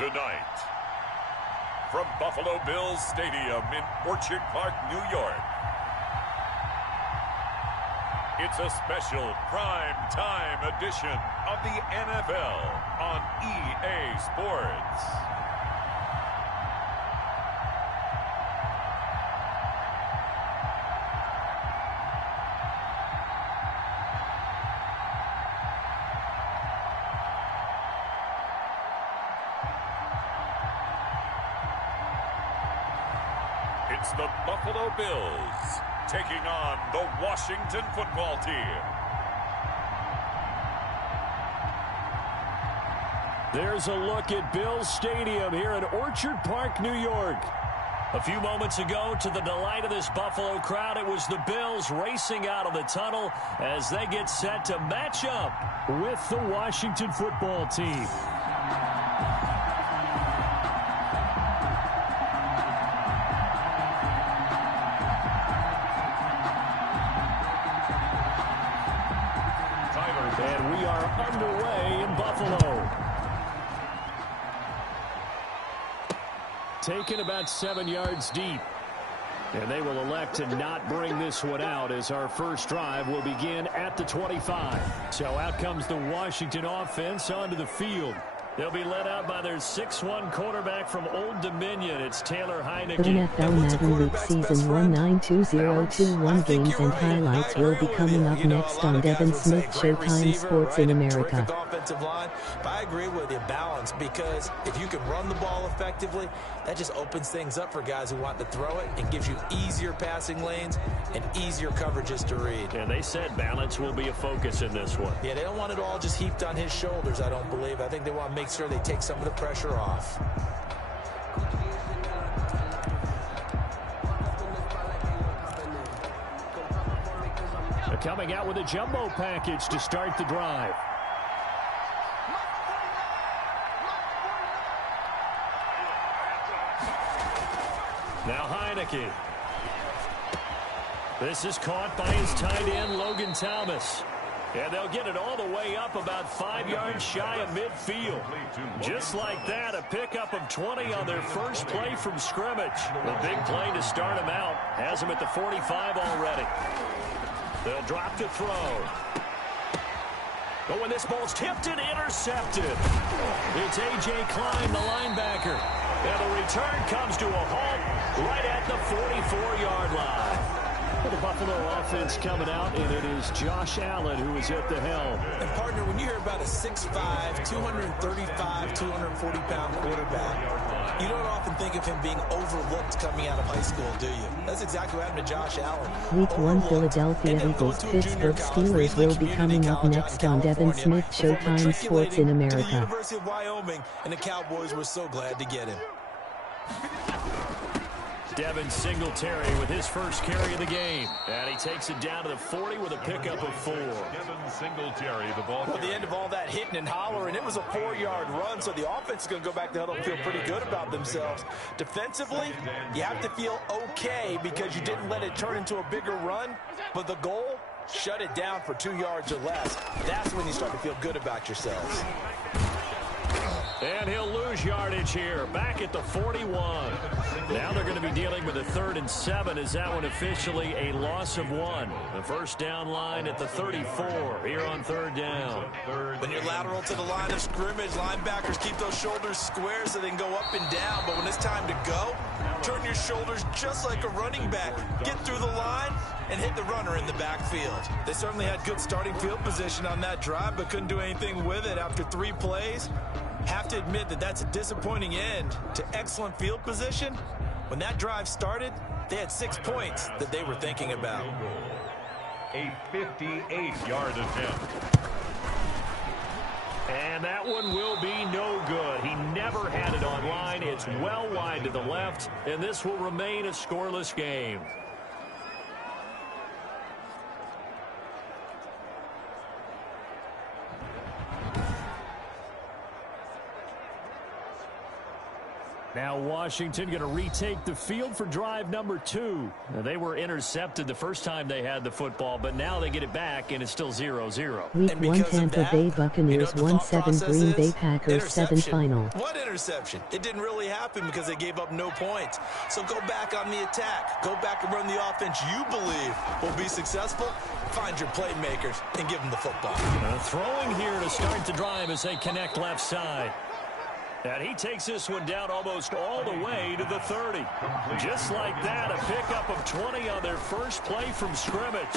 Tonight, from Buffalo Bills Stadium in Orchard Park, New York, it's a special prime time edition of the NFL on EA Sports. It's the Buffalo Bills taking on the Washington football team. There's a look at Bills Stadium here in Orchard Park, New York. A few moments ago, to the delight of this Buffalo crowd, it was the Bills racing out of the tunnel as they get set to match up with the Washington football team. And we are underway in Buffalo. Taken about 7 yards deep. And they will elect to not bring this one out as our first drive will begin at the 25. So out comes the Washington offense onto the field. They'll be led out by their 6'1" quarterback from Old Dominion. It's Taylor Heineke. NFL Madden League Season 192021 games and highlights will be coming up next on Devin Smith Showtime Sports in America. I agree with you, balance, because if you can run the ball effectively, that just opens things up for guys who want to throw it and gives you easier passing lanes and easier coverages to read. And they said balance will be a focus in this one. Yeah, they don't want it all just heaped on his shoulders, I don't believe. I think they want to make sure they take some of the pressure off. They're coming out with a jumbo package to start the drive. Now Heineke. This is caught by his tight end, Logan Thomas. And they'll get it all the way up about 5 yards shy of midfield. Just like that, a pickup of 20 on their first play from scrimmage. The big play to start them out has them at the 45 already. They'll drop to throw. But when this ball's tipped and intercepted, it's A.J. Klein, the linebacker. And the return comes to a halt right at the 44-yard line. The Buffalo offense coming out, and it is Josh Allen who is at the helm. And, partner, when you hear about a 6'5", 235, 240-pound quarterback, you don't often think of him being overlooked coming out of high school, do you? That's exactly what happened to Josh Allen. Week 1 Philadelphia Eagles Pittsburgh Steelers will be coming up next on Devin Smith Showtime Sports in America. The University of Wyoming, and the Cowboys were so glad to get him. Devin Singletary with his first carry of the game. And he takes it down to the 40 with a pickup of 4. Devin Singletary, the ball. Well, at the end of all that hitting and hollering, it was a 4-yard run, so the offense is going to go back to huddle and feel pretty good about themselves. Defensively, you have to feel okay because you didn't let it turn into a bigger run, but the goal, shut it down for 2 yards or less. That's when you start to feel good about yourselves. And he'll lose yardage here, back at the 41. Now they're going to be dealing with a 3rd and 7. Is that one officially a loss of 1? The first down line at the 34 here on 3rd down. When you're lateral to the line of scrimmage, linebackers keep those shoulders square so they can go up and down. But when it's time to go, turn your shoulders just like a running back. Get through the line and hit the runner in the backfield. They certainly had good starting field position on that drive, but couldn't do anything with it after 3 plays. Have to admit that that's a disappointing end to excellent field position. When that drive started, they had 6 points that they were thinking about. A 58-yard attempt. And that one will be no good. He never had it on line. It's well wide to the left, and this will remain a scoreless game. Now Washington going to retake the field for drive number 2. Now, they were intercepted the first time they had the football, but now they get it back, and it's still 0-0. Week 1 Tampa Bay Buccaneers 1-7 Green Bay Packers 7 final. What interception? It didn't really happen because they gave up no points. So go back on the attack. Go back and run the offense you believe will be successful. Find your playmakers and give them the football. Throwing here to start the drive as they connect left side. And he takes this one down almost all the way to the 30. Just like that, a pickup of 20 on their first play from scrimmage.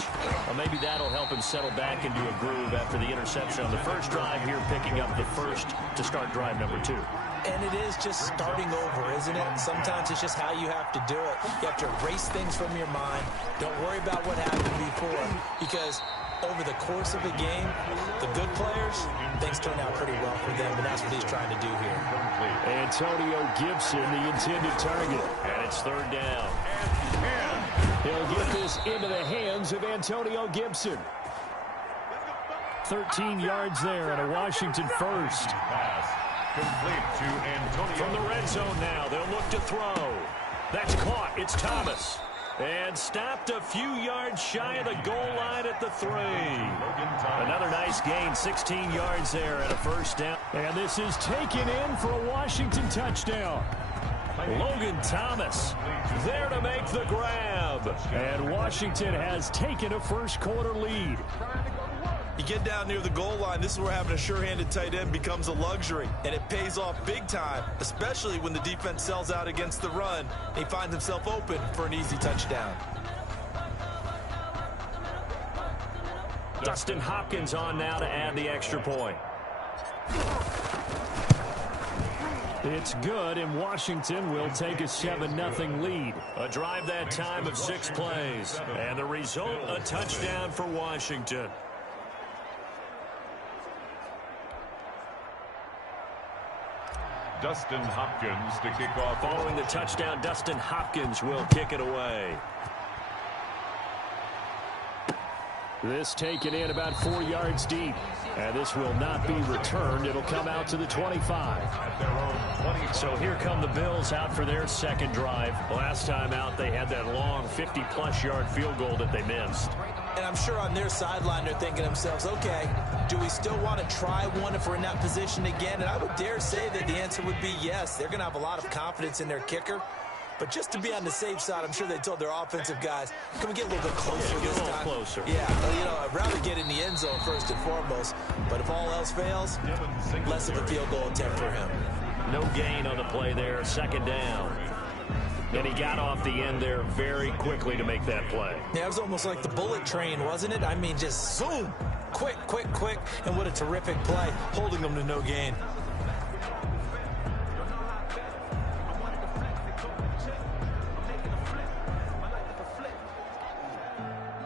Well, maybe that'll help him settle back into a groove after the interception on the first drive here, picking up the first to start drive number 2. And it is just starting over, isn't it? Sometimes it's just how you have to do it. You have to erase things from your mind. Don't worry about what happened before, because over the course of a game, the good players, things turn out pretty well for them, and that's what he's trying to do here. Antonio Gibson, the intended target, and it's third down. He'll get this into the hands of Antonio Gibson. 13 yards there and a Washington first. Complete to Antonio. From the red zone now, they'll look to throw. That's caught. It's Thomas. And stopped a few yards shy of the goal line at the 3. Another nice gain, 16 yards there and a first down. And this is taken in for a Washington touchdown. Logan Thomas there to make the grab. And Washington has taken a first quarter lead. You get down near the goal line, this is where having a sure-handed tight end becomes a luxury, and it pays off big time, especially when the defense sells out against the run, and he finds himself open for an easy touchdown. Dustin Hopkins on now to add the extra point. It's good, and Washington will take a 7-0 lead. A drive that time of 6 plays, and the result, a touchdown for Washington. Dustin Hopkins to kick off. Following the touchdown, Dustin Hopkins will kick it away. This taken in about 4 yards deep. And this will not be returned. It'll come out to the 25. So here come the Bills out for their second drive. Last time out, they had that long 50-plus yard field goal that they missed. And I'm sure on their sideline, they're thinking to themselves, okay, do we still want to try one if we're in that position again? And I would dare say that the answer would be yes. They're going to have a lot of confidence in their kicker. But just to be on the safe side, I'm sure they told their offensive guys, can we get a little bit closer this time? Closer. Yeah, you know, I'd rather get in the end zone first and foremost. But if all else fails, less of a field goal attempt for him. No gain on the play there, second down. And he got off the end there very quickly to make that play. Yeah, it was almost like the bullet train, wasn't it? I mean, just zoom, quick, quick, quick. And what a terrific play, holding them to no gain.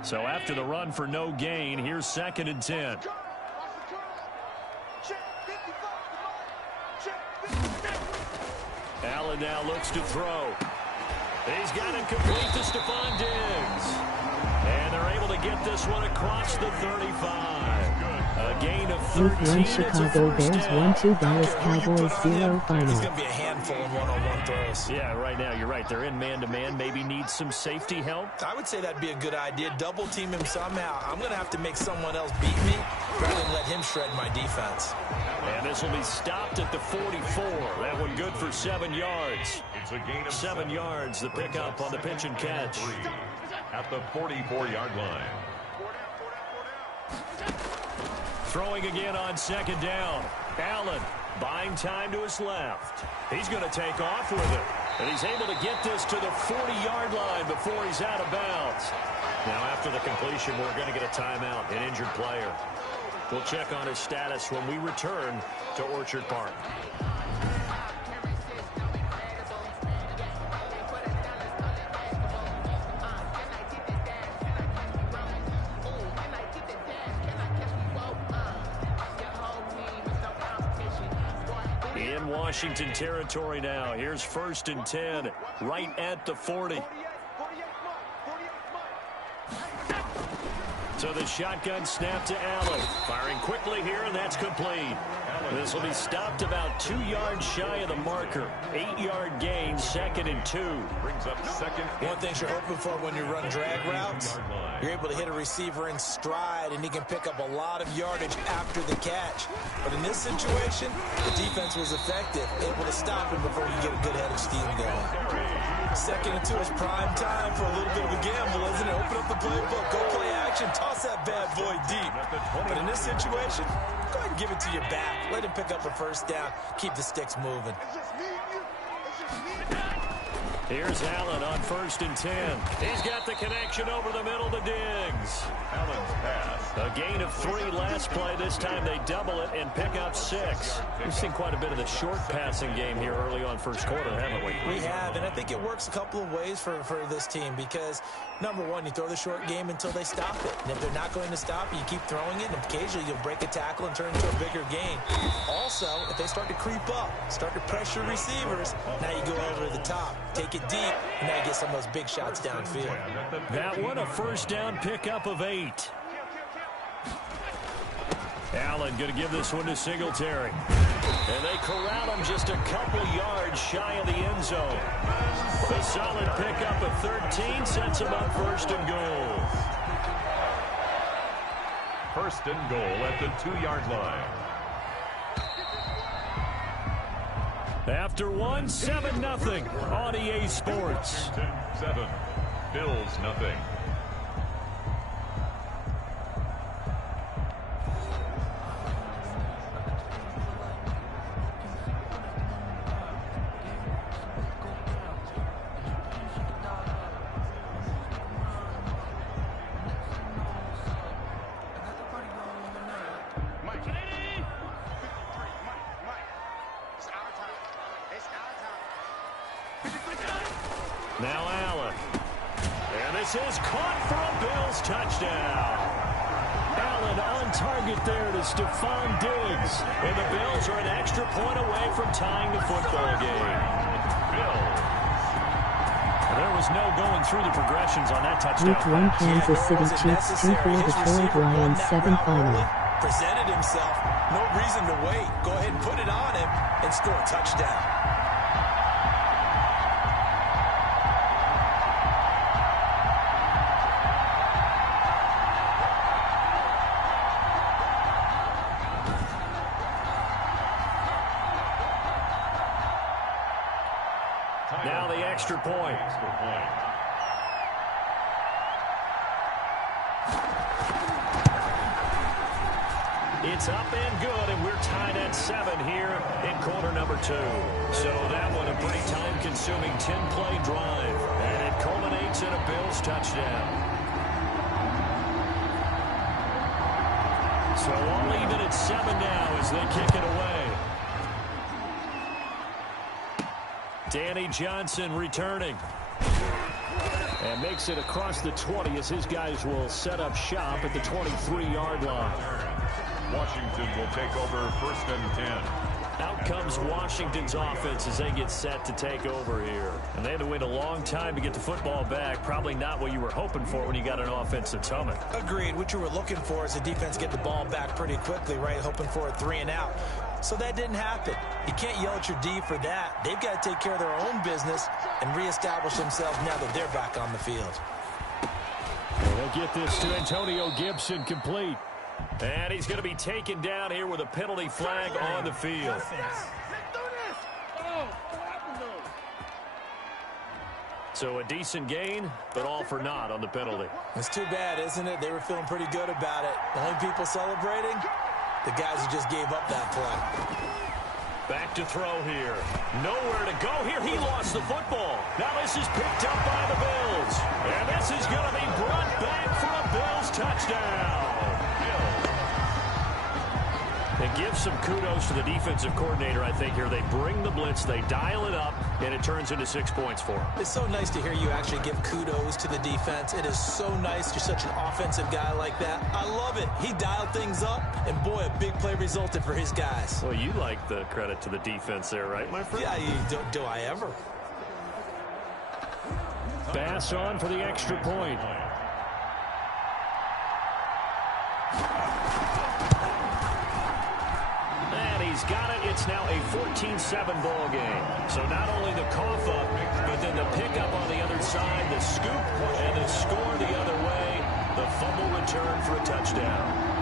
So after the run for no gain, here's 2nd and 10. Allen now looks to throw. He's got it complete to Stephon Diggs. And they're able to get this one across the 35. A gain of 13. Week 1 Chicago Bears 1-2 Dallas Cowboys 0 final. He's going to be a handful in one-on-one throws. Yeah, right now, you're right. They're in man-to-man. Maybe needs some safety help. I would say that'd be a good idea. Double team him somehow. I'm going to have to make someone else beat me rather than let him shred my defense. And this will be stopped at the 44. That one good for 7 yards. It's a gain of 7 yards, the pickup on the pitch and catch. At the 44-yard line. Throwing again on 2nd down. Allen buying time to his left. He's going to take off with it. And he's able to get this to the 40-yard line before he's out of bounds. Now after the completion, we're going to get a timeout, an injured player. We'll check on his status when we return to Orchard Park. In Washington territory now. Here's 1st and 10, right at the 40. So the shotgun snap to Allen. Firing quickly here, and that's complete. This will be stopped about 2 yards shy of the marker. 8-yard gain, 2nd and 2. Brings up 2nd. One thing you're hoping for when you run drag routes, you're able to hit a receiver in stride, and he can pick up a lot of yardage after the catch. But in this situation, the defense was effective, able to stop him before you get a good head of steam going. 2nd and 2 is prime time for a little bit of a gamble, isn't it? Open up the playbook, go play action, toss that bad boy deep. But in this situation, go ahead and give it to your back. Let him pick up a first down. Keep the sticks moving. Here's Allen on 1st and 10. He's got the connection over the middle to Diggs. Allen's pass. A gain of 3 last play. This time they double it and pick up 6. We've seen quite a bit of the short passing game here early on first quarter, haven't we? We have, and I think it works a couple of ways for this team because, number one, you throw the short game until they stop it. And if they're not going to stop it, you keep throwing it, and occasionally you'll break a tackle and turn it into a bigger gain. Also, if they start to creep up, start to pressure receivers, now you go over the top, take it deep, and now you get some of those big shots downfield. That one, a first down pickup of 8. Allen going to give this one to Singletary. And they corral him just a couple yards shy of the end zone. A solid pickup of 13 sets him up 1st and goal. 1st and goal at the 2-yard line. After 1, 7-0 on EA Sports. 7. Bills nothing. Now Allen. And this is caught for a Bills touchdown. Allen on target there to Stephon Diggs. And the Bills are an extra point away from tying the football game. There was no going through the progressions on that touchdown. Week 1 Kansas City Chiefs 2-4 Detroit Lions 7 final. Presented himself. No reason to wait. Go ahead and put it on him and score a touchdown. Now the extra point. It's up and good, and we're tied at 7 here in quarter number 2. So that one a pretty time-consuming 10-play drive, and it culminates in a Bills touchdown. So all even at 7 now as they kick it away. Danny Johnson returning. And makes it across the 20 as his guys will set up shop at the 23-yard line. Washington will take over 1st and 10. Out comes Washington's offense as they get set to take over here. And they had to wait a long time to get the football back. Probably not what you were hoping for when you got an offense that's humming. Agreed. What you were looking for is the defense get the ball back pretty quickly, right? Hoping for a 3 and out. So that didn't happen. You can't yell at your D for that. They've got to take care of their own business and reestablish themselves now that they're back on the field. They'll get this to Antonio Gibson complete. And he's going to be taken down here with a penalty flag on the field. So a decent gain, but all for naught on the penalty. It's too bad, isn't it? They were feeling pretty good about it. The only people celebrating, the guys who just gave up that play. Back to throw here. Nowhere to go here. He lost the football. Now this is picked up by the Bills. And this is going to be brought back for a Bills touchdown. And give some kudos to the defensive coordinator, I think, here. They bring the blitz, they dial it up, and it turns into 6 points for them. It's so nice to hear you actually give kudos to the defense. It is so nice. You're such an offensive guy like that. I love it. He dialed things up, and boy, a big play resulted for his guys. Well, you like the credit to the defense there, right, my friend? Yeah, do I ever? Bass on for the extra point. it's now a 14-7 ball game. So not only the cough up, but then the pickup on the other side, the scoop, and the score the other way, the fumble return for a touchdown.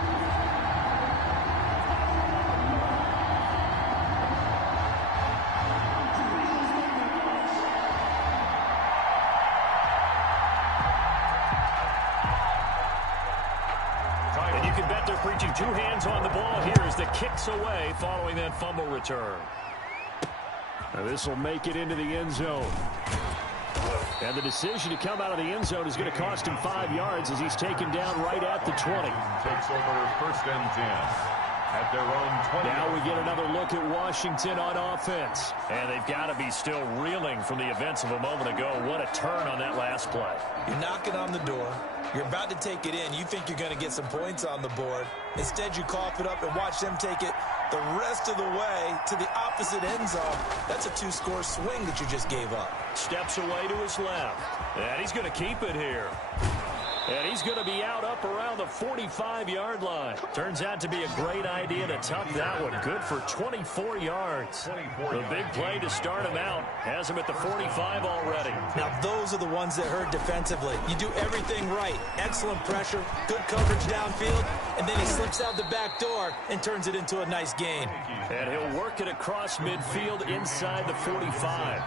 Preaching two hands on the ball here as the kicks away following that fumble return. This will make it into the end zone. And the decision to come out of the end zone is going to cost him 5 yards as he's taken down right at the 20. Takes over 1st and 10. At their own 20. Now we get another look at Washington on offense. And they've got to be still reeling from the events of a moment ago. What a turn on that last play. You're knocking on the door. You're about to take it in. You think you're going to get some points on the board. Instead, you cough it up and watch them take it the rest of the way to the opposite end zone. That's a 2-score swing that you just gave up. Steps away to his left. And he's going to keep it here. And he's going to be out up around the 45-yard line. Turns out to be a great idea to tuck that one. Good for 24 yards. The big play to start him out. Has him at the 45 already. Now, those are the ones that hurt defensively. You do everything right. Excellent pressure, good coverage downfield, and then he slips out the back door and turns it into a nice gain. And he'll work it across midfield inside the 45.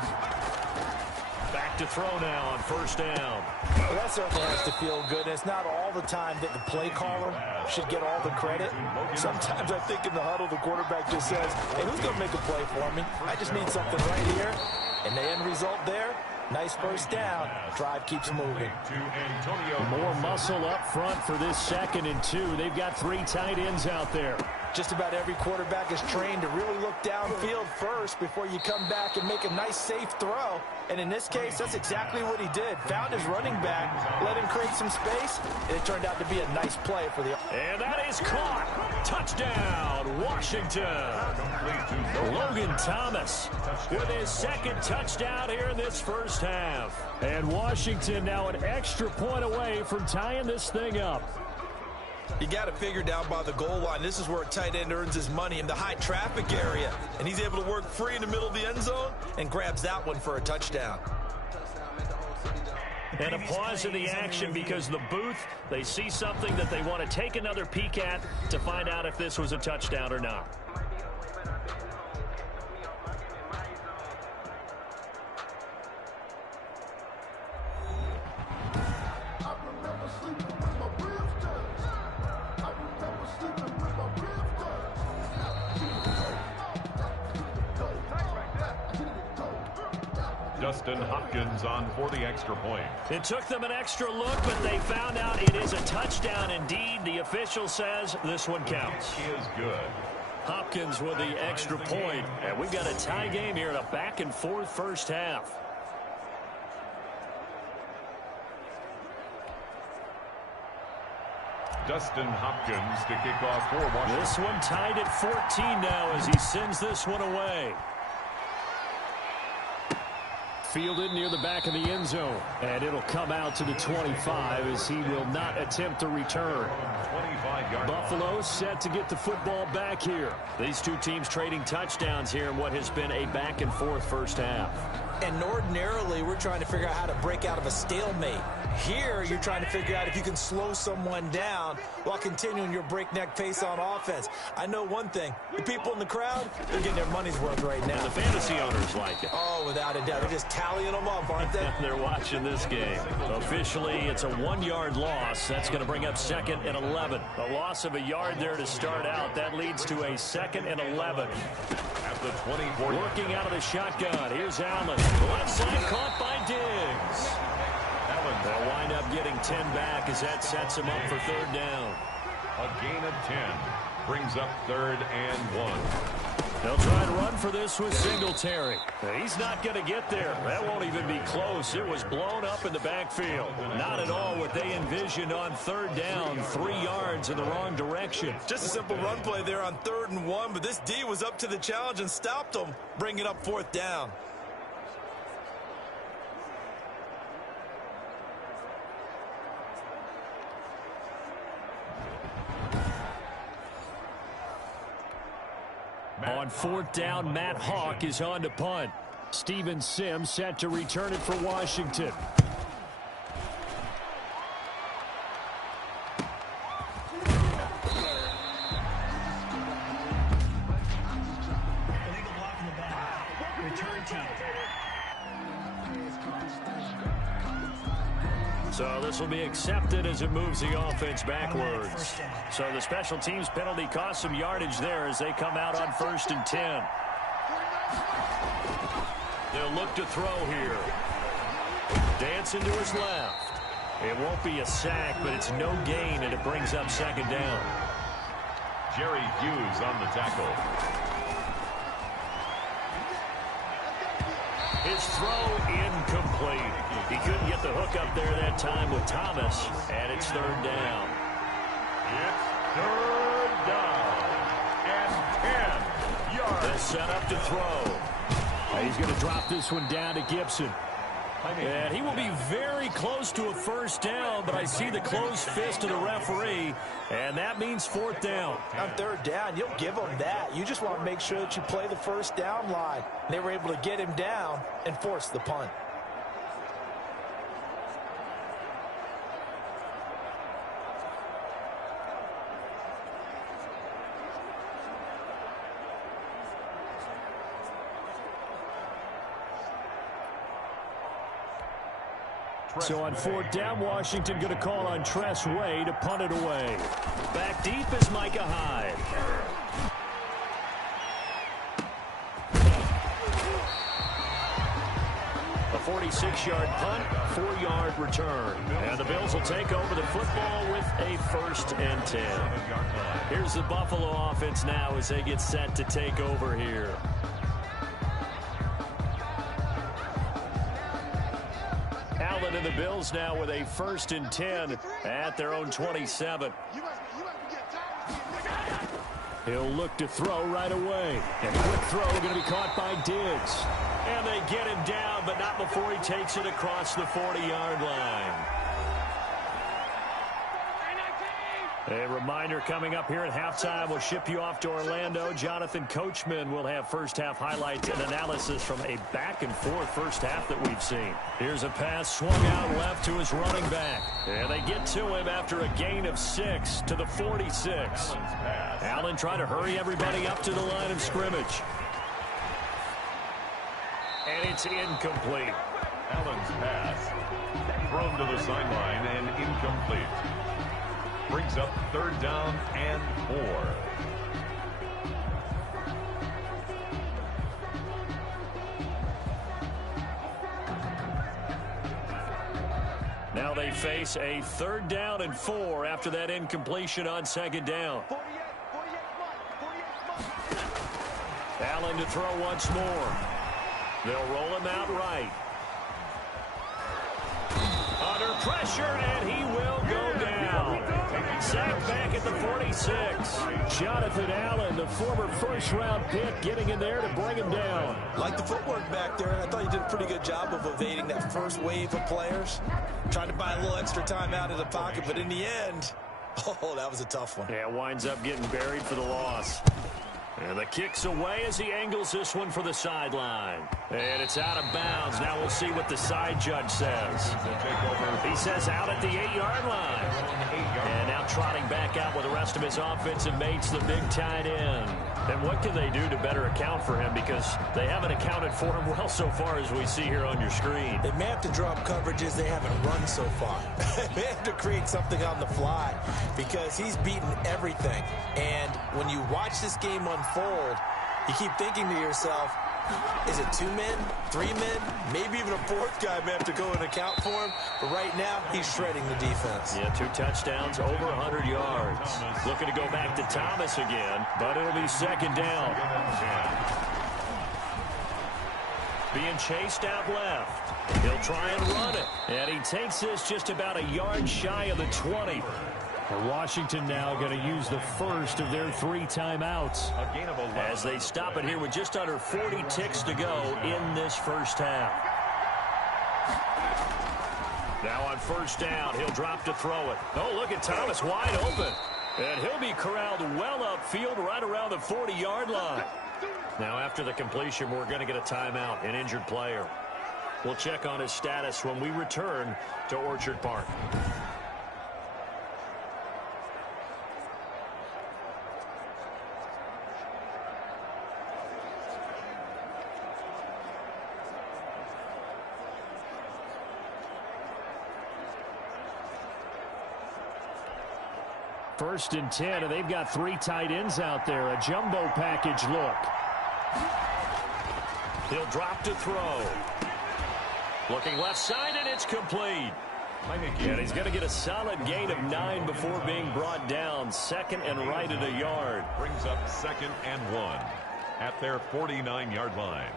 Back to throw now on 1st down. Well, that certainly has to feel good. And it's not all the time that the play caller should get all the credit. Sometimes I think in the huddle, the quarterback just says, hey, who's going to make a play for me? I just need something right here. And the end result there, nice 1st down. Drive keeps moving. More muscle up front for this 2nd and 2. They've got 3 tight ends out there. Just about every quarterback is trained to really look downfield first before you come back and make a nice, safe throw. And in this case, that's exactly what he did. Found his running back, let him create some space, and it turned out to be a nice play for the... And that is caught. Touchdown, Washington. Logan Thomas with his 2nd touchdown here in this 1st half. And Washington now an extra point away from tying this thing up. You got to figure down by the goal line. This is where a tight end earns his money in the high traffic area. And he's able to work free in the middle of the end zone and grabs that one for a touchdown. And a pause in the action because the booth, they see something that they want to take another peek at to find out if this was a touchdown or not. Justin Hopkins on for the extra point. It took them an extra look, but they found out it is a touchdown indeed. The official says this one counts. He is good. Hopkins with the extra point. And we've got a tie game here in a back-and-forth 1st half. Dustin Hopkins to kick off for Washington. This one tied at 14 now as he sends this one away. Fielded near the back of the end zone. And it'll come out to the 25 as he will not attempt to return. Buffalo set to get the football back here. These two teams trading touchdowns here in what has been a back-and-forth 1st half. And ordinarily, we're trying to figure out how to break out of a stalemate. Here, you're trying to figure out if you can slow someone down while continuing your breakneck pace on offense. I know one thing. The people in the crowd, they're getting their money's worth right now. The fantasy owners like it. Oh, without a doubt. They're just tallying them up, aren't they? They're watching this game. Officially, it's a 1-yard loss. That's going to bring up 2nd and 11. A loss of a yard there to start out. That leads to a 2nd and 11. At the 24. Working out of the shotgun. Here's Allen. Left side caught by Diggs. They'll wind up getting 10 back as that sets him up for 3rd down. A gain of 10 brings up 3rd and 1. They'll try to run for this with Singletary. He's not going to get there. That won't even be close. It was blown up in the backfield. Not at all what they envisioned on 3rd down. 3 yards in the wrong direction. Just a simple run play there on 3rd and 1, but this D was up to the challenge and stopped them, bringing up 4th down. On on 4th down, Matt Hawk is on to punt. Steven Sims set to return it for Washington. So this will be accepted as it moves the offense backwards. So the special teams penalty cost some yardage there as they come out on 1st and 10. They'll look to throw here. Dancing to his left. It won't be a sack, but it's no gain, and it brings up 2nd down. Jerry Hughes on the tackle. His throw incomplete. He couldn't get the hook up there that time with Thomas, and it's 3rd down. It's 3rd down and 10 yards. They're set up to throw. He's going to drop this one down to Gibson. And he will be very close to a 1st down, but I see the closed fist of the referee, and that means 4th down. On 3rd down, you'll give them that. You just want to make sure that you play the 1st down line. They were able to get him down and force the punt. So on 4th down, Washington going to call on Tress Way to punt it away. Back deep is Micah Hyde. A 46-yard punt, 4-yard return. And the Bills will take over the football with a 1st and 10. Here's the Buffalo offense now as they get set to take over here. Allen and the Bills now with a 1st and 10 at their own 27. He'll look to throw right away. And quick throw going to be caught by Diggs. And they get him down, but not before he takes it across the 40-yard line. A reminder coming up here at halftime. We'll ship you off to Orlando. Jonathan Coachman will have first-half highlights and analysis from a back-and-forth first half that we've seen. Here's a pass swung out left to his running back. And they get to him after a gain of 6 to the 46. Allen trying to hurry everybody up to the line of scrimmage. And it's incomplete. Allen's pass thrown to the sideline and incomplete. Brings up 3rd down and 4. Now they face a 3rd down and 4 after that incompletion on 2nd down. Allen to throw once more. They'll roll him out right. Under pressure, and he will go down. Sacked back at the 46. Jonathan Allen, the former first-round pick, getting in there to bring him down. Like the footwork back there, I thought you did a pretty good job of evading that first wave of players. Tried to buy a little extra time out of the pocket, but in the end, oh, that was a tough one. Yeah, winds up getting buried for the loss. And the kick's away as he angles this one for the sideline. And it's out of bounds. Now we'll see what the side judge says. He says out at the 8-yard line. And now trotting back out with the rest of his offensive mates, the big tight end. And what can they do to better account for him? Because they haven't accounted for him well so far as we see here on your screen. They may have to drop coverages they haven't run so far. They have to create something on the fly because he's beaten everything. And when you watch this game unfold, you keep thinking to yourself, is it 2 men, 3 men, maybe even a 4th guy may have to go and account for him. But right now, he's shredding the defense. Yeah, 2 touchdowns, over 100 yards. Looking to go back to Thomas again, but it'll be 2nd down. Being chased out left. He'll try and run it. And he takes this just about a yard shy of the 20. And Washington now going to use the first of their 3 timeouts as they stop it here with just under 40 ticks to go in this first half. Now on 1st down, he'll drop to throw it. Oh, look at Thomas wide open. And he'll be corralled well upfield right around the 40-yard line. Now after the completion, we're going to get a timeout, an injured player. We'll check on his status when we return to Orchard Park. First and 10, and they've got 3 tight ends out there. A jumbo package look. He'll drop to throw. Looking left side, and it's complete. And he's going to get a solid gain of 9 before being brought down. Second and right at a yard. Brings up 2nd and 1 at their 49-yard line.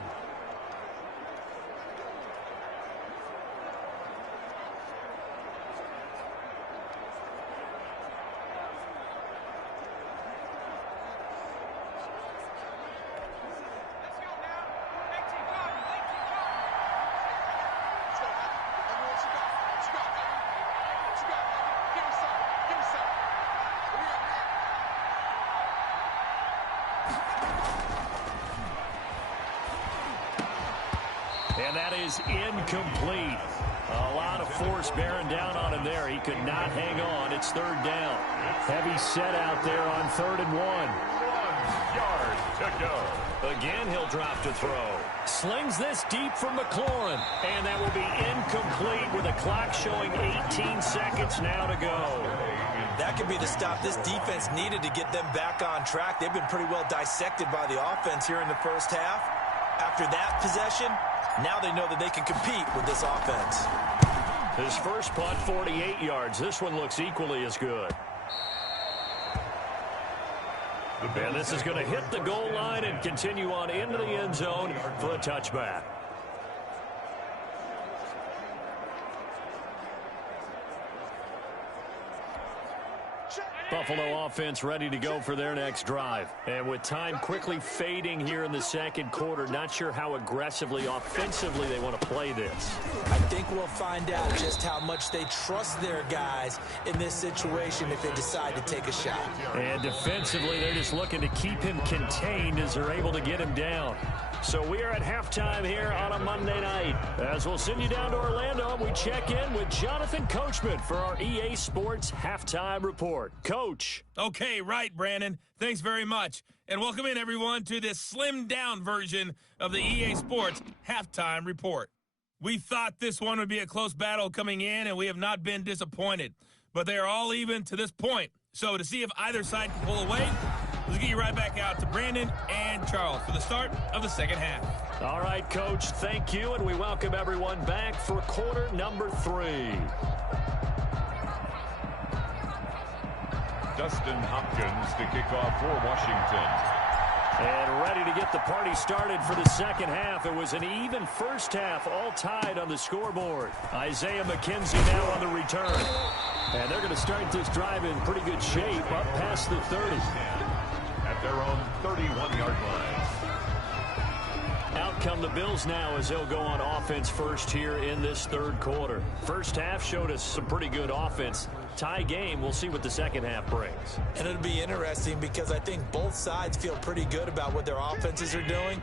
And that is incomplete. A lot of force bearing down on him there. He could not hang on. It's 3rd down. Heavy set out there on 3rd and 1. 1 yard to go. Again, he'll drop to throw. Slings this deep from McLaurin. And that will be incomplete with a clock showing 18 seconds now to go. That could be the stop this defense needed to get them back on track. They've been pretty well dissected by the offense here in the first half. After that possession, now they know that they can compete with this offense. His first punt, 48 yards. This one looks equally as good. And this is going to hit the goal line and continue on into the end zone for a touchback. Buffalo offense ready to go for their next drive. And with time quickly fading here in the second quarter, not sure how aggressively, offensively they want to play this. I think we'll find out just how much they trust their guys in this situation if they decide to take a shot. And defensively, they're just looking to keep him contained as they're able to get him down. So we are at halftime here on a Monday night. As we'll send you down to Orlando, we check in with Jonathan Coachman for our EA Sports Halftime Report. Coach. Okay, right, Brandon. Thanks very much. And welcome in, everyone, to this slimmed-down version of the EA Sports Halftime Report. We thought this one would be a close battle coming in, and we have not been disappointed. But they are all even to this point. So to see if either side can pull away, let's get you right back out to Brandon and Charles for the start of the second half. All right, Coach, thank you, and we welcome everyone back for quarter number 3. Dustin Hopkins to kick off for Washington. And ready to get the party started for the second half. It was an even first half, all tied on the scoreboard. Isaiah McKenzie now on the return. And they're going to start this drive in pretty good shape, up past the 30. At their own 31-yard line. Out come the Bills now as they'll go on offense first here in this third quarter. First half showed us some pretty good offense. Tie game, we'll see what the second half brings. And it'll be interesting because I think both sides feel pretty good about what their offenses are doing.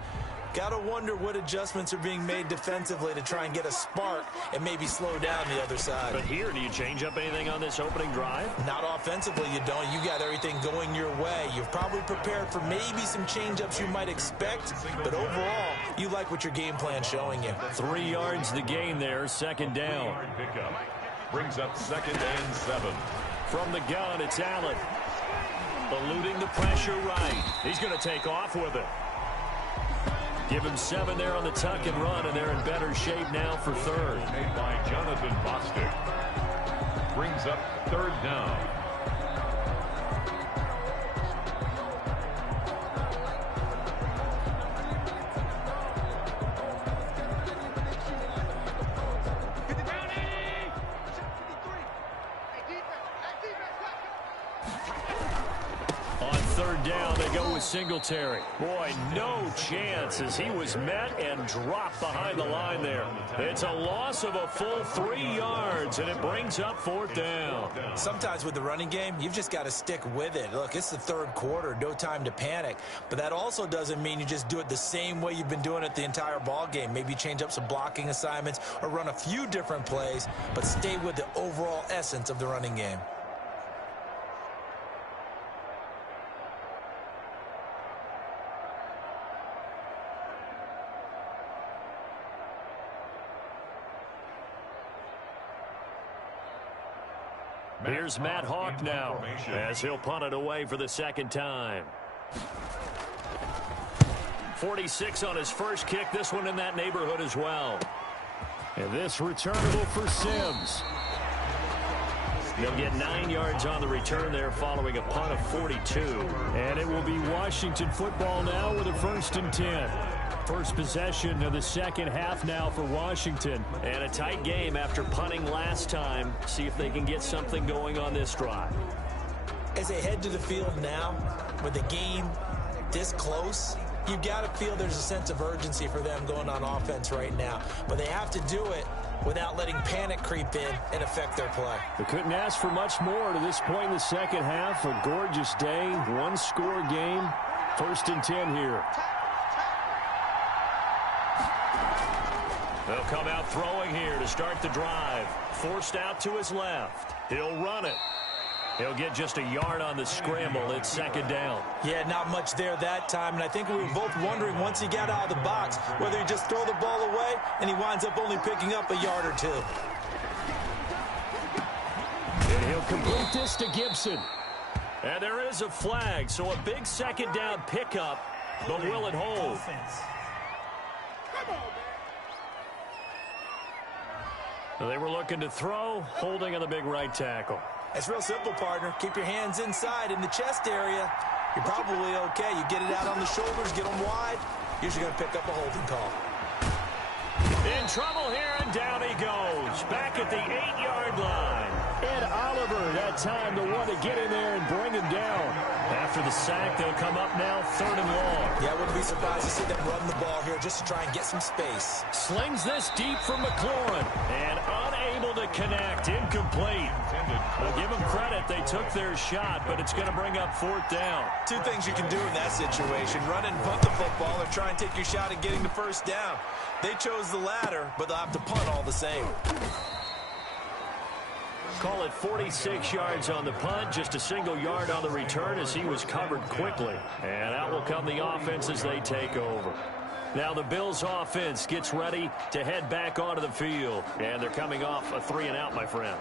Got to wonder what adjustments are being made defensively to try and get a spark and maybe slow down the other side. But here, do you change up anything on this opening drive? Not offensively, you don't. You got everything going your way. You've probably prepared for maybe some change-ups you might expect, but overall, you like what your game plan's showing you. 3 yards to gain there, second down. Brings up 2nd and 7. From the gun, it's Allen. Eluding the pressure right. He's going to take off with it. Give him 7 there on the tuck and run, and they're in better shape now for third. Made by Jonathan Bostic. Brings up 3rd down. On third down, they go with Singletary. Boy, no chance as he was met and dropped behind the line there. It's a loss of a full 3 yards, and it brings up fourth down. Sometimes with the running game, you've just got to stick with it. Look, it's the third quarter, no time to panic. But that also doesn't mean you just do it the same way you've been doing it the entire ball game. Maybe change up some blocking assignments or run a few different plays, but stay with the overall essence of the running game. Here's Matt Hawk now as he'll punt it away for the second time. 46 on his first kick. This one in that neighborhood as well. And this returnable for Sims. They'll get 9 yards on the return there following a punt of 42. And it will be Washington football now with a 1st and 10. First possession of the second half now for Washington. And a tight game after punting last time. See if they can get something going on this drive. As they head to the field now, with the game this close, you've got to feel there's a sense of urgency for them going on offense right now. But they have to do it without letting panic creep in and affect their play. They couldn't ask for much more to this point in the second half. A gorgeous day, one-score game. 1st and 10 here. They'll come out throwing here to start the drive. Forced out to his left. He'll run it. He'll get just a yard on the scramble. It's second down. Yeah, not much there that time. And I think we were both wondering once he got out of the box whether he just throw the ball away and he winds up only picking up a yard or two. And he'll complete this to Gibson. And there is a flag, so a big second down pickup, but will it hold? They were looking to throw, holding on the big right tackle. It's real simple, partner. Keep your hands inside in the chest area. You're probably okay. You get it out on the shoulders, get them wide. Usually going to pick up a holding call. In trouble here, and down he goes. Back at the 8-yard line. Ed Oliver, that time the one to get in there and bring him down. After the sack, they'll come up now 3rd and long. Yeah, I wouldn't be surprised to see them run the ball here just to try and get some space. Slings this deep from McLaurin. And unable to connect. Incomplete. Well, give them credit. They took their shot, but it's going to bring up 4th down. 2 things you can do in that situation. Run and punt the football or try and take your shot at getting the 1st down. They chose the latter, but they'll have to punt all the same. Call it 46 yards on the punt, just a single yard on the return as he was covered quickly. And out will come the offense as they take over. Now the Bills offense gets ready to head back onto the field. And they're coming off a 3-and-out, my friend.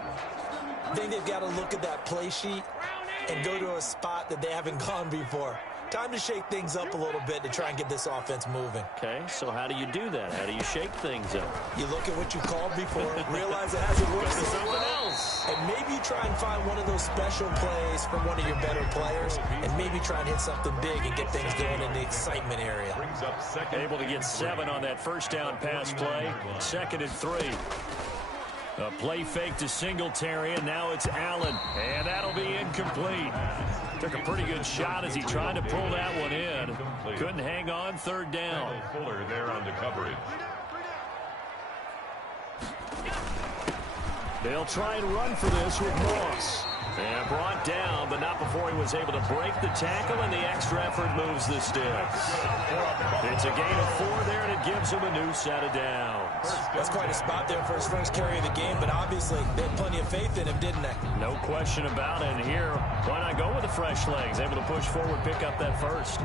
I think they've got to look at that play sheet and go to a spot that they haven't gone before. Time to shake things up a little bit to try and get this offense moving. Okay, so how do you do that? How do you shake things up? You look at what you called before, realize it hasn't worked so well, and maybe you try and find one of those special plays from one of your better players, and maybe try and hit something big and get things going in the excitement area. Able to get 7 on that 1st down pass play. 2nd and 3. A play fake to Singletary, and now it's Allen. And that'll be incomplete. Took a pretty good shot as he tried to pull that one in. Couldn't hang on, 3rd down. Fuller there on the coverage. They'll try and run for this with Moss. And brought down, but not before he was able to break the tackle, and the extra effort moves the sticks. It's a gain of 4 there, and it gives him a new set of downs. That's quite a spot there for his first carry of the game, but obviously they had plenty of faith in him, didn't they? No question about it. And here, why not go with the fresh legs? Able to push forward, pick up that 1st.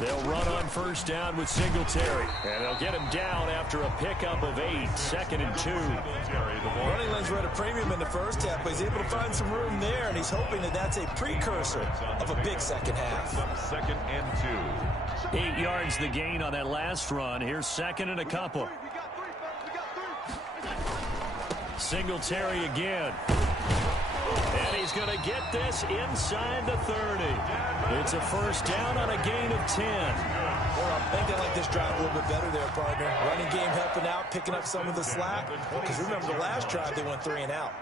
They'll run on 1st down with Singletary. And they'll get him down after a pickup of 8. 2nd and 2. Running lanes were at a premium in the first half, but he's able to find some room there, and he's hoping that that's a precursor of a big second half. 2nd and 2. 8 yards the gain on that last run. Here's 2nd and a couple. Singletary again. And he's going to get this inside the 30. It's a first down on a gain of 10. I think they like this drive a little bit better there, partner. Running game helping out, picking up some of the slack. Because remember, the last drive, they went 3 and out.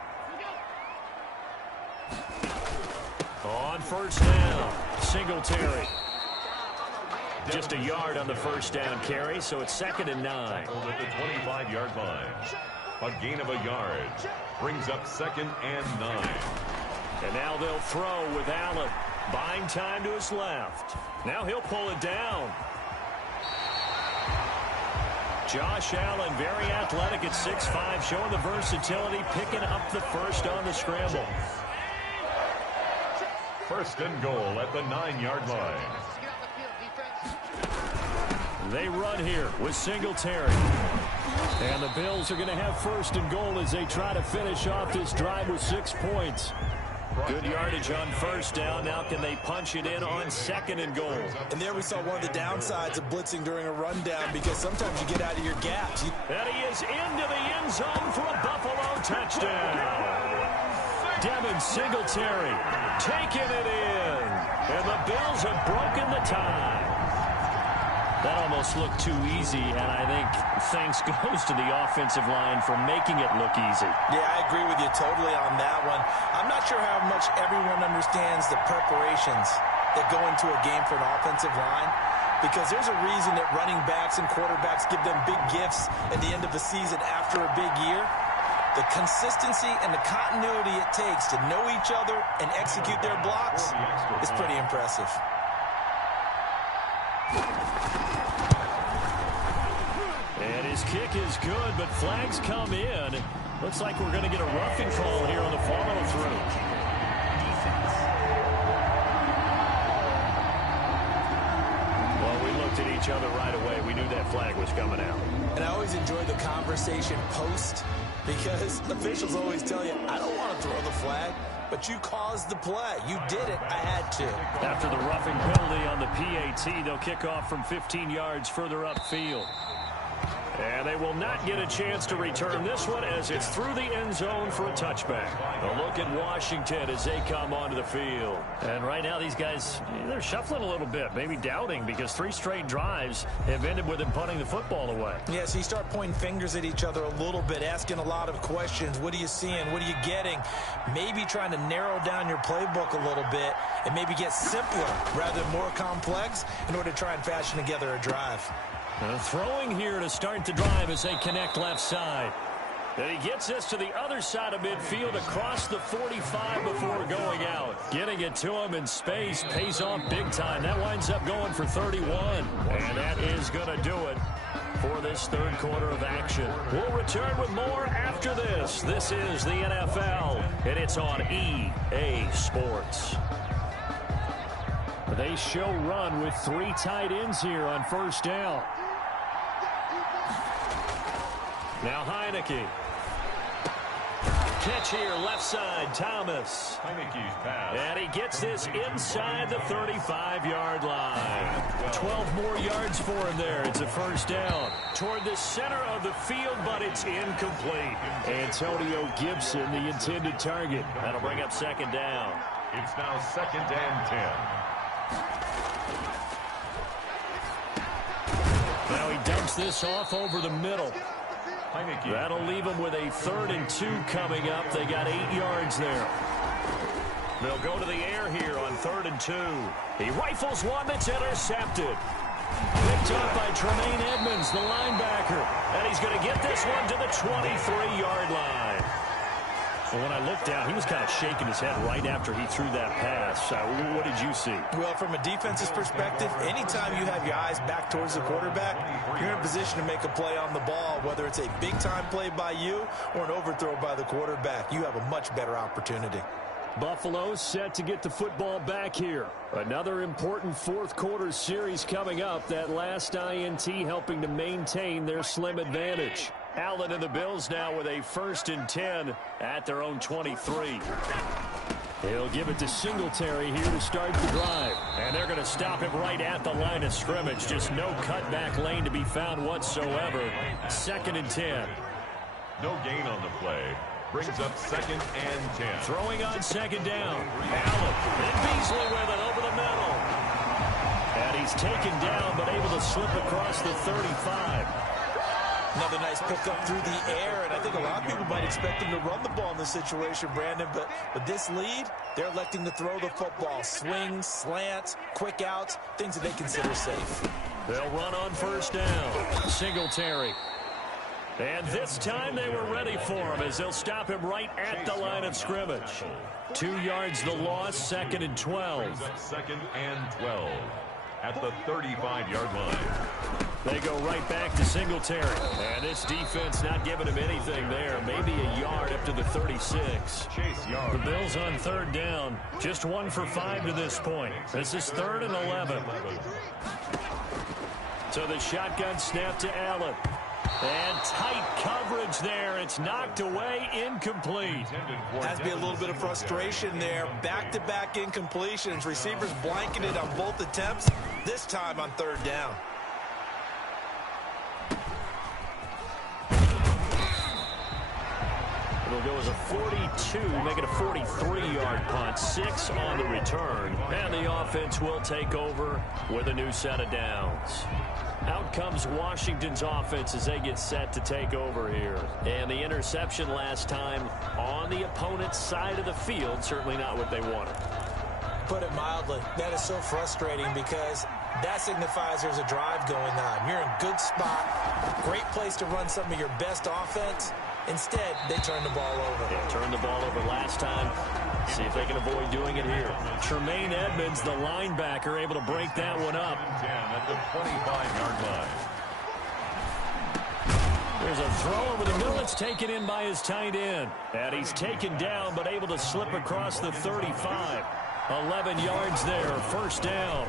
On first down, Singletary. Just a yard on the first down carry, so it's 2nd and 9. At the 25-yard line. A gain of a yard. Brings up 2nd and 9. And now they'll throw with Allen. Buying time to his left. Now he'll pull it down. Josh Allen, very athletic at 6'5", showing the versatility, picking up the first on the scramble. 1st and goal at the 9-yard line. They run here with Singletary. And the Bills are going to have 1st and goal as they try to finish off this drive with 6 points. Good yardage on first down. Now can they punch it in on 2nd and goal? And there we saw one of the downsides of blitzing during a rundown, because sometimes you get out of your gaps. And he is into the end zone for a Buffalo touchdown. Devin Singletary taking it in. And the Bills have broken the tie. That almost looked too easy, and I think thanks goes to the offensive line for making it look easy. Yeah, I agree with you totally on that one. I'm not sure how much everyone understands the preparations that go into a game for an offensive line, because there's a reason that running backs and quarterbacks give them big gifts at the end of the season after a big year. The consistency and the continuity it takes to know each other and execute their blocks is pretty impressive. And his kick is good, but flags come in. Looks like we're going to get a roughing call here on the follow-through. Well, we looked at each other right away. We knew that flag was coming out. And I always enjoy the conversation post, because officials always tell you, I don't want to throw the flag, but you caused the play. You did it. I had to. After the roughing penalty on the PAT, they'll kick off from 15 yards further upfield. And they will not get a chance to return this one as it's through the end zone for a touchback. A look at Washington as they come onto the field. And right now these guys, they're shuffling a little bit, maybe doubting, because 3 straight drives have ended with them punting the football away. Yeah, so you start pointing fingers at each other a little bit, asking a lot of questions. What are you seeing? What are you getting? Maybe trying to narrow down your playbook a little bit and maybe get simpler rather than more complex in order to try and fashion together a drive. Throwing here to start the drive as they connect left side. And he gets this to the other side of midfield across the 45 before going out. Getting it to him in space pays off big time. That winds up going for 31. And that is going to do it for this 3rd quarter of action. We'll return with more after this. This is the NFL, and it's on EA Sports. They show run with 3 tight ends here on first down. Now Heineke. Catch here, left side, Thomas. Heineke's pass. And he gets this inside the 35-yard line. 12 more yards for him there. It's a first down. Toward the center of the field, but it's incomplete. Antonio Gibson, the intended target. That'll bring up 2nd down. It's now 2nd and 10. Now he dumps this off over the middle. Heineke. That'll leave them with a 3rd and 2 coming up. They got 8 yards there. They'll go to the air here on 3rd and 2. He rifles one that's intercepted. Picked up by Tremaine Edmonds, the linebacker. And he's going to get this one to the 23-yard line. Well, when I looked down, he was kind of shaking his head right after he threw that pass. What did you see? Well, from a defense's perspective, anytime you have your eyes back towards the quarterback, you're in a position to make a play on the ball, whether it's a big-time play by you or an overthrow by the quarterback. You have a much better opportunity. Buffalo set to get the football back here. Another important 4th quarter series coming up. That last INT helping to maintain their slim advantage. Allen and the Bills now with a 1st and 10 at their own 23. He'll give it to Singletary here to start the drive. And they're going to stop him right at the line of scrimmage. Just no cutback lane to be found whatsoever. 2nd and 10. No gain on the play. Brings up 2nd and 10. Throwing on 2nd down. Allen. And Beasley with it over the middle. And he's taken down, but able to slip across the 35. Another nice pickup through the air, and I think a lot of people might expect him to run the ball in this situation, Brandon, but with this lead, they're electing to throw the football. Swings, slants, quick outs, things that they consider safe. They'll run on 1st down. Singletary. And this time they were ready for him as they'll stop him right at the line of scrimmage. 2 yards the loss, 2nd and 12. 2nd and 12 at the 35-yard line. They go right back to Singletary. And this defense not giving him anything there. Maybe a yard up to the 36. Chase yard. The Bills on 3rd down. Just 1 for 5 to this point. This is 3rd and 11. So the shotgun snap to Allen. And tight coverage there. It's knocked away, incomplete. Has to be a little bit of frustration there. Back-to-back incompletions. Receivers blanketed on both attempts, this time on 3rd down. It'll go as a 42, make it a 43-yard punt. 6 on the return. And the offense will take over with a new set of downs. Out comes Washington's offense as they get set to take over here. And the interception last time on the opponent's side of the field, certainly not what they wanted. Put it mildly, that is so frustrating because that signifies there's a drive going on. You're in a good spot, great place to run some of your best offense. Instead, they turn the ball over. Yeah, turned the ball over last time. See if they can avoid doing it here. Tremaine Edmonds, the linebacker, able to break that one up. 10 at the 25-yard line. There's a throw over the middle. It's taken in by his tight end. And he's taken down, but able to slip across the 35. 11 yards there, 1st down.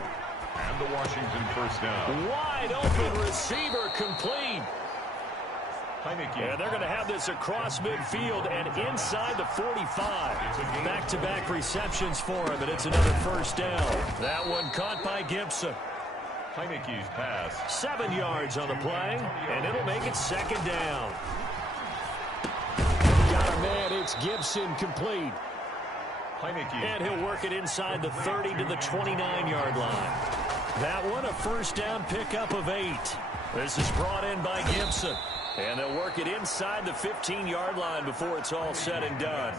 And the Washington 1st down. Wide open receiver complete. And they're going to have this across midfield and inside the 45. Back-to-back receptions for him, and it's another 1st down. That one caught by Gibson. Heineke's pass. 7 yards on the play, and it'll make it 2nd down. Got a man, it's Gibson complete. Heineke. And he'll work it inside the 30 to the 29-yard line. That one, a 1st down pickup of 8. This is brought in by Gibson. And they'll work it inside the 15-yard line before it's all said and done.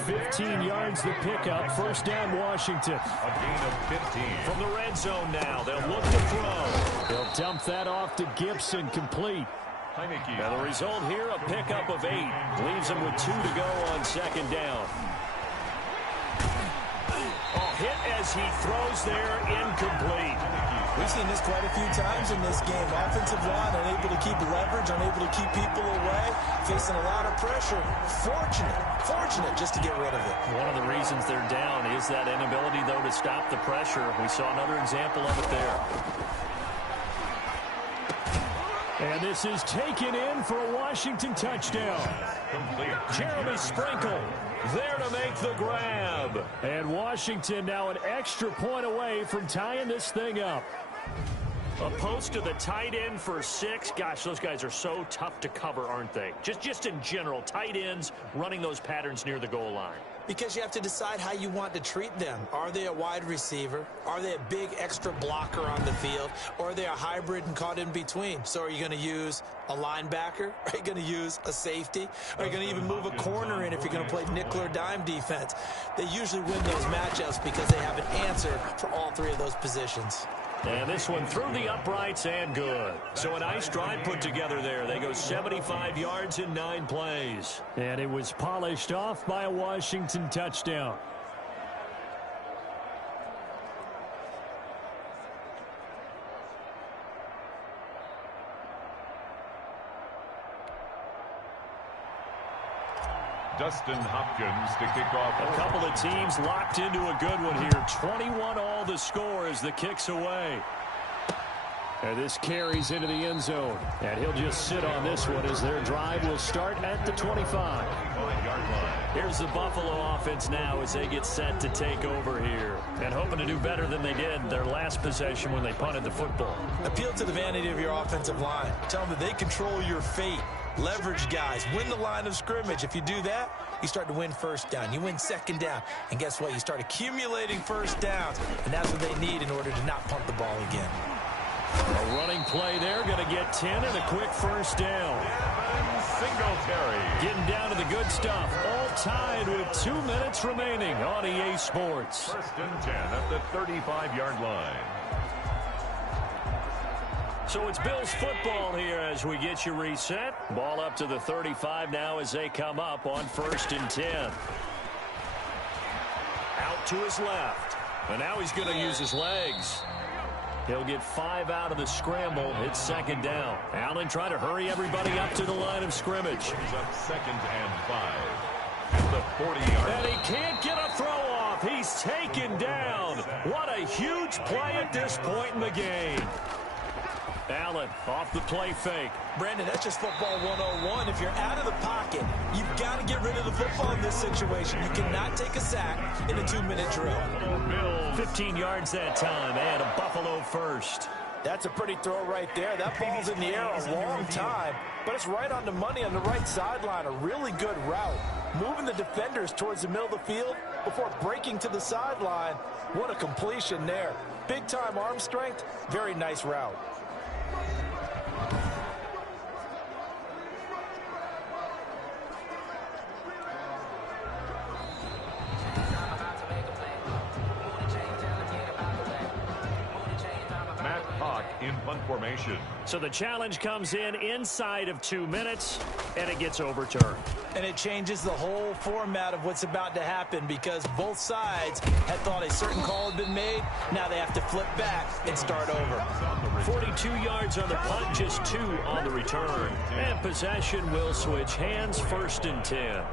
15 yards the pickup. 1st down Washington. A gain of 15. From the red zone now. They'll look to throw. They'll dump that off to Gibson complete. Heineke. Now the result here, a pickup of 8. Leaves them with 2 to go on 2nd down. Hit as he throws there, incomplete. We've seen this quite a few times in this game. Offensive line unable to keep leverage, unable to keep people away, facing a lot of pressure. Fortunate just to get rid of it. One of the reasons they're down is that inability, though, to stop the pressure. We saw another example of it there. And this is taken in for a Washington touchdown. Complete. Jeremy Sprinkle there to make the grab. And Washington now an extra point away from tying this thing up. A post to the tight end for 6. Gosh, those guys are so tough to cover, aren't they? Just in general, tight ends running those patterns near the goal line. Because you have to decide how you want to treat them. Are they a wide receiver? Are they a big extra blocker on the field? Or are they a hybrid and caught in between? So are you going to use a linebacker? Are you going to use a safety? Are you going to even move a corner in if you're going to play nickel or dime defense? They usually win those matchups because they have an answer for all 3 of those positions. And this one through the uprights and good. So a nice drive put together there. They go 75 yards in 9 plays. And it was polished off by a Washington touchdown. Dustin Hopkins to kick off. A couple of teams locked into a good one here. 21 all the score as the kick's away. And this carries into the end zone. And he'll just sit on this one as their drive will start at the 25. Here's the Buffalo offense now as they get set to take over here. And hoping to do better than they did their last possession when they punted the football. Appeal to the vanity of your offensive line. Tell them that they control your fate. leverage guys, win the line of scrimmage. If you do that, you start to win first down. You win second down. And guess what? You start accumulating first downs. And that's what they need in order to not punt the ball again. A running play there, going to get 10 and a quick first down. Singletary. Getting down to the good stuff. All tied with 2 minutes remaining on EA Sports. First and 10 at the 35-yard line. So it's Bills football here as we get you reset. Ball up to the 35 now as they come up on first and 10. Out to his left. And now he's going to use his legs. He'll get 5 out of the scramble. It's second down. Allen trying to hurry everybody up to the line of scrimmage. Brings up second and 5 at the 40-yard. And he can't get a throw off. He's taken down. What a huge play at this point in the game. Allen off the play fake. Brandon, that's just football 101. If you're out of the pocket, you've got to get rid of the football in this situation. You cannot take a sack in a 2-minute drill. 15 yards that time, and a Buffalo first. That's a pretty throw right there. That ball's in the air a long time, but it's right on the money on the right sideline. A really good route. Moving the defenders towards the middle of the field before breaking to the sideline. What a completion there. Big-time arm strength. Very nice route. In punt formation. So the challenge comes in inside of 2 minutes, and it gets overturned. And it changes the whole format of what's about to happen because both sides had thought a certain call had been made. Now they have to flip back and start over. 42 yards on the punt, just 2 on the return. And possession will switch hands, first and 10.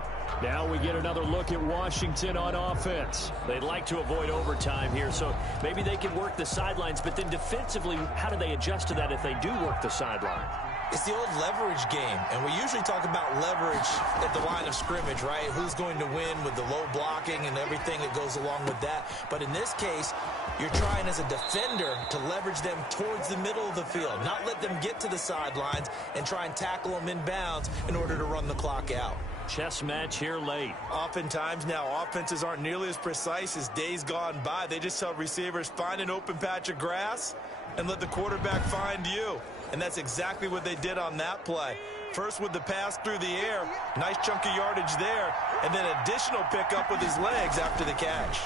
Now we get another look at Washington on offense. They'd like to avoid overtime here, so maybe they can work the sidelines, but then defensively, how do they adjust to that if they do work the sideline? It's the old leverage game, and we usually talk about leverage at the line of scrimmage, right? Who's going to win with the low blocking and everything that goes along with that. But in this case, you're trying as a defender to leverage them towards the middle of the field, not let them get to the sidelines and try and tackle them in bounds in order to run the clock out. Chess match here late. Oftentimes now, offenses aren't nearly as precise as days gone by. They just tell receivers, find an open patch of grass and let the quarterback find you. And that's exactly what they did on that play. First with the pass through the air, nice chunk of yardage there, and then additional pickup with his legs after the catch.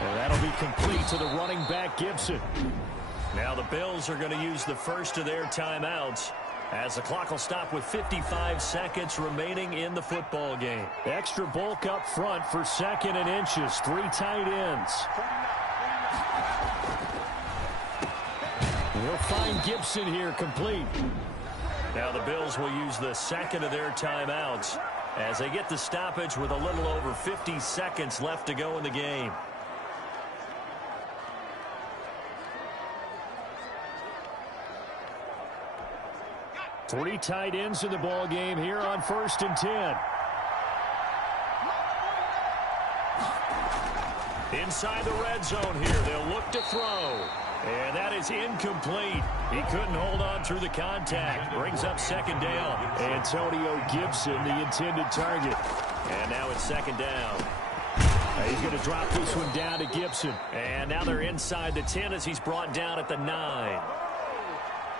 And that'll be complete to the running back Gibson. Now the Bills are going to use the first of their timeouts, as the clock will stop with 55 seconds remaining in the football game. Extra bulk up front for second and inches. 3 tight ends. We'll find Gibson here complete. Now the Bills will use the second of their timeouts as they get the stoppage with a little over 50 seconds left to go in the game. Three tight ends in the ball game here on first and 10. Inside the red zone here, they'll look to throw. And that is incomplete. He couldn't hold on through the contact. Brings up second down. Antonio Gibson, the intended target. And now it's second down. He's going to drop this one down to Gibson. And now they're inside the 10 as he's brought down at the 9.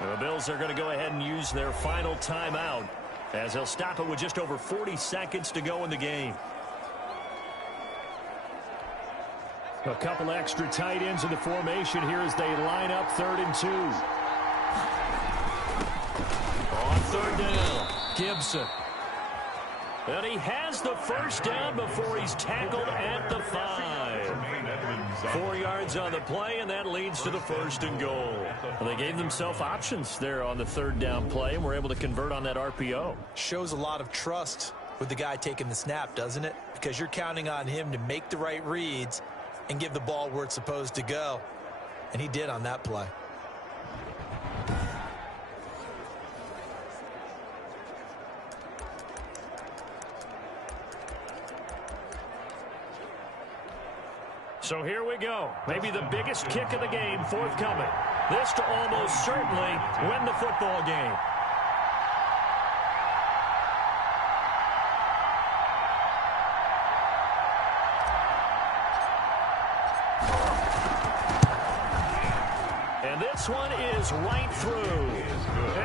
And the Bills are going to go ahead and use their final timeout as they'll stop it with just over 40 seconds to go in the game. A couple extra tight ends in the formation here as they line up 3rd and 2. On 3rd down, Gibson. And he has the first down before he's tackled at the 5. 4 yards on the play, and that leads to the 1st and goal. Well, they gave themselves options there on the 3rd down play, and were able to convert on that RPO. Shows a lot of trust with the guy taking the snap, doesn't it? Because you're counting on him to make the right reads and give the ball where it's supposed to go. And he did on that play. So here we go. Maybe the biggest kick of the game forthcoming. This to almost certainly win the football game. this one is right through.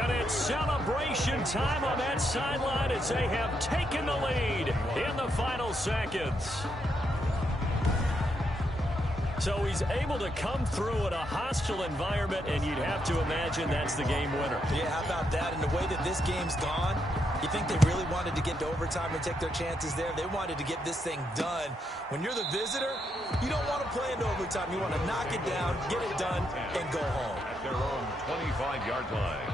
And it's celebration time on that sideline as they have taken the lead in the final seconds. So he's able to come through in a hostile environment, and you'd have to imagine that's the game winner. Yeah, how about that? And the way that this game's gone, you think they really wanted to get to overtime and take their chances there? They wanted to get this thing done. When you're the visitor, you don't want to play into overtime. You want to knock it down, get it done, and go home. At their own 25-yard line.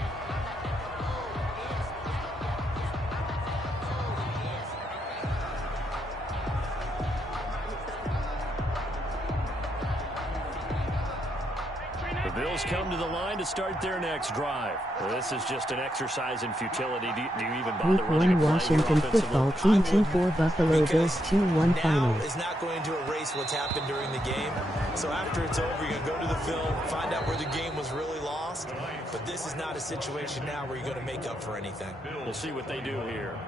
The Bills come to the line to start their next drive. Well, this is just an exercise in futility. Do you even bother Week running a 1 play Washington offensively? football team 2-4 Buffalo Bills 2-1 final. Now is not going to erase what's happened during the game. So after it's over, you're going to go to the film, find out where the game was really lost. But this is not a situation now where you're going to make up for anything. We'll see what they do here.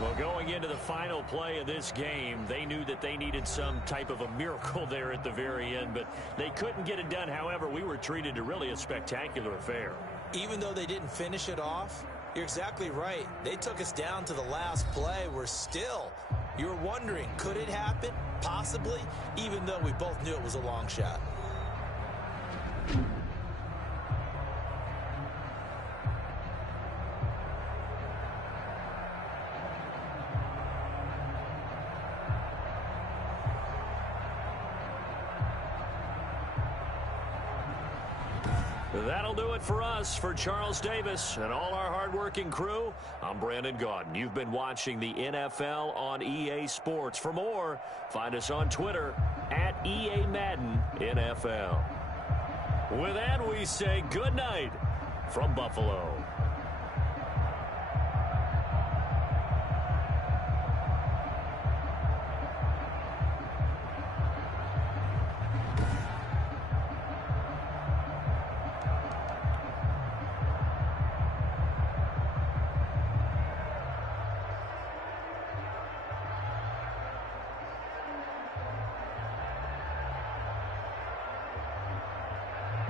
Well, going into the final play of this game, they knew that they needed some type of a miracle there at the very end, but they couldn't get it done. However, we were treated to really a spectacular affair. Even though they didn't finish it off, you're exactly right. They took us down to the last play. We're still, you're wondering, could it happen? Possibly, even though we both knew it was a long shot. That'll do it for us. For Charles Davis and all our hardworking crew, I'm Brandon Gaudin. You've been watching the NFL on EA Sports. For more, find us on Twitter at EA Madden NFL. With that, we say good night from Buffalo.